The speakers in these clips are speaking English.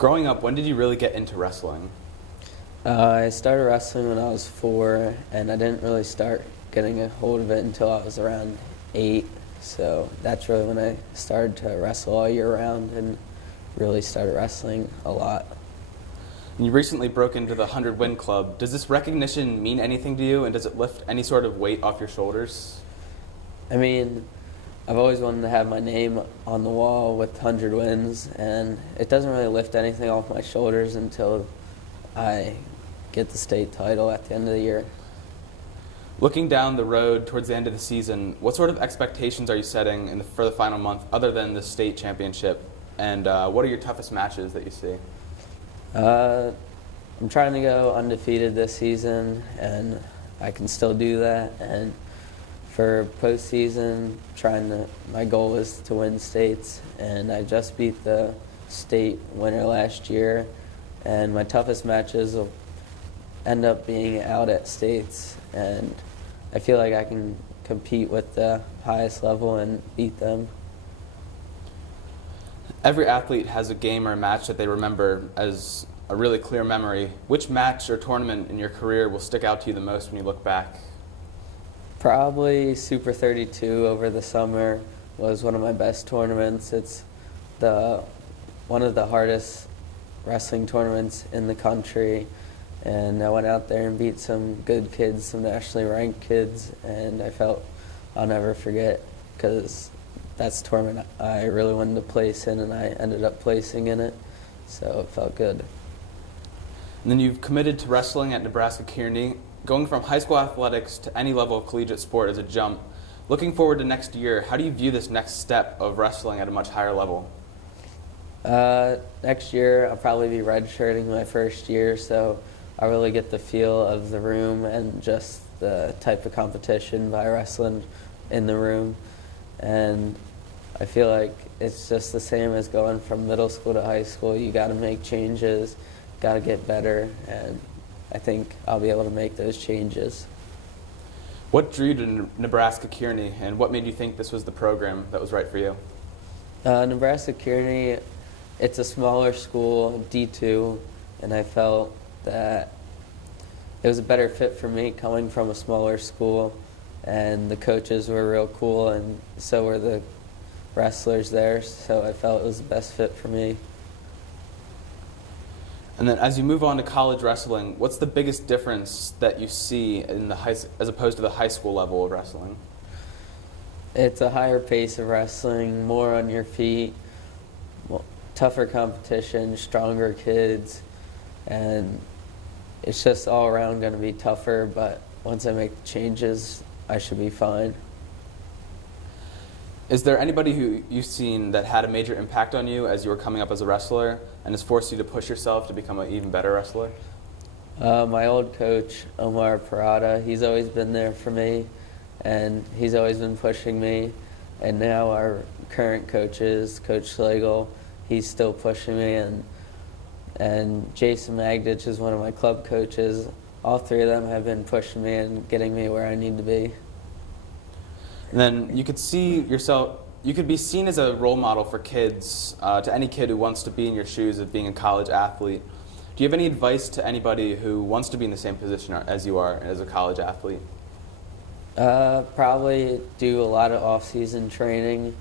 Growing up, when did you really get into wrestling? I started wrestling when I was 4, and I didn't really start getting a hold of it until I was around 8. So that's really when I started to wrestle all year round and really started wrestling a lot. And you recently broke into the 100 Win Club. Does this recognition mean anything to you, and does it lift any sort of weight off your shoulders? I mean, I've always wanted to have my name on the wall with 100 wins, and it doesn't really lift anything off my shoulders until I get the state title at the end of the year. Looking down the road towards the end of the season, what sort of expectations are you setting for the final month other than the state championship? And what are your toughest matches that you see? I'm trying to go undefeated this season, and I can still do that. And for postseason, my goal is to win states, and I just beat the state winner last year. And my toughest matches will end up being out at states, and I feel like I can compete with the highest level and beat them. Every athlete has a game or a match that they remember as a really clear memory. Which match or tournament in your career will stick out to you the most when you look back? Probably Super 32 over the summer was one of my best tournaments. It's one of the hardest wrestling tournaments in the country, and I went out there and beat some good kids, some nationally ranked kids, and I felt I'll never forget because that's the tournament I really wanted to place in, and I ended up placing in it, so it felt good. And then you've committed to wrestling at Nebraska Kearney. Going from high school athletics to any level of collegiate sport is a jump. Looking forward to next year, how do you view this next step of wrestling at a much higher level? Next year I'll probably be redshirting my first year, so I really get the feel of the room and just the type of competition by wrestling in the room. And I feel like it's just the same as going from middle school to high school. You got to make changes, got to get better, and I think I'll be able to make those changes. What drew you to Nebraska Kearney, and what made you think this was the program that was right for you? Nebraska Kearney, it's a smaller school, D2, and I felt that it was a better fit for me coming from a smaller school, and the coaches were real cool, and so were the wrestlers there, so I felt it was the best fit for me. And then as you move on to college wrestling, what's the biggest difference that you see in as opposed to the high school level of wrestling? It's a higher pace of wrestling, more on your feet, tougher competition, stronger kids, and it's just all around going to be tougher, but once I make the changes, I should be fine. Is there anybody who you've seen that had a major impact on you as you were coming up as a wrestler and has forced you to push yourself to become an even better wrestler? My old coach, Omar Parada, he's always been there for me, and he's always been pushing me. And now our current coaches, Coach Schlegel, he's still pushing me, and Jason Magditch is one of my club coaches. All three of them have been pushing me and getting me where I need to be. And then you could be seen as a role model for kids, to any kid who wants to be in your shoes of being a college athlete. Do you have any advice to anybody who wants to be in the same position as you are as a college athlete? Probably do a lot of off-season training,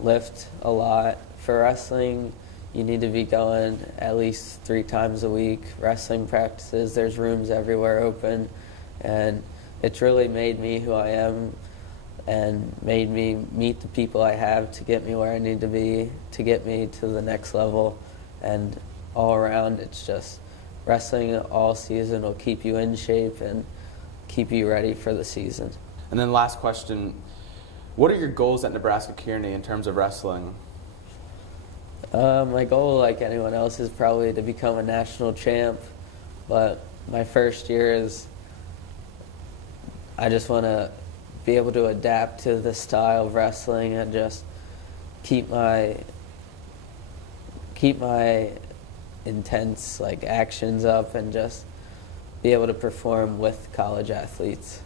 lift a lot. For wrestling, you need to be going at least 3 times a week. Wrestling practices, there's rooms everywhere open, and it's really made me who I am and made me meet the people I have to get me where I need to be, to get me to the next level. And all around, it's just wrestling all season will keep you in shape and keep you ready for the season. And then last question, what are your goals at Nebraska Kearney in terms of wrestling? My goal, like anyone else, is probably to become a national champ, but my first year is I just want to be able to adapt to the style of wrestling and just keep my intense actions up and just be able to perform with college athletes.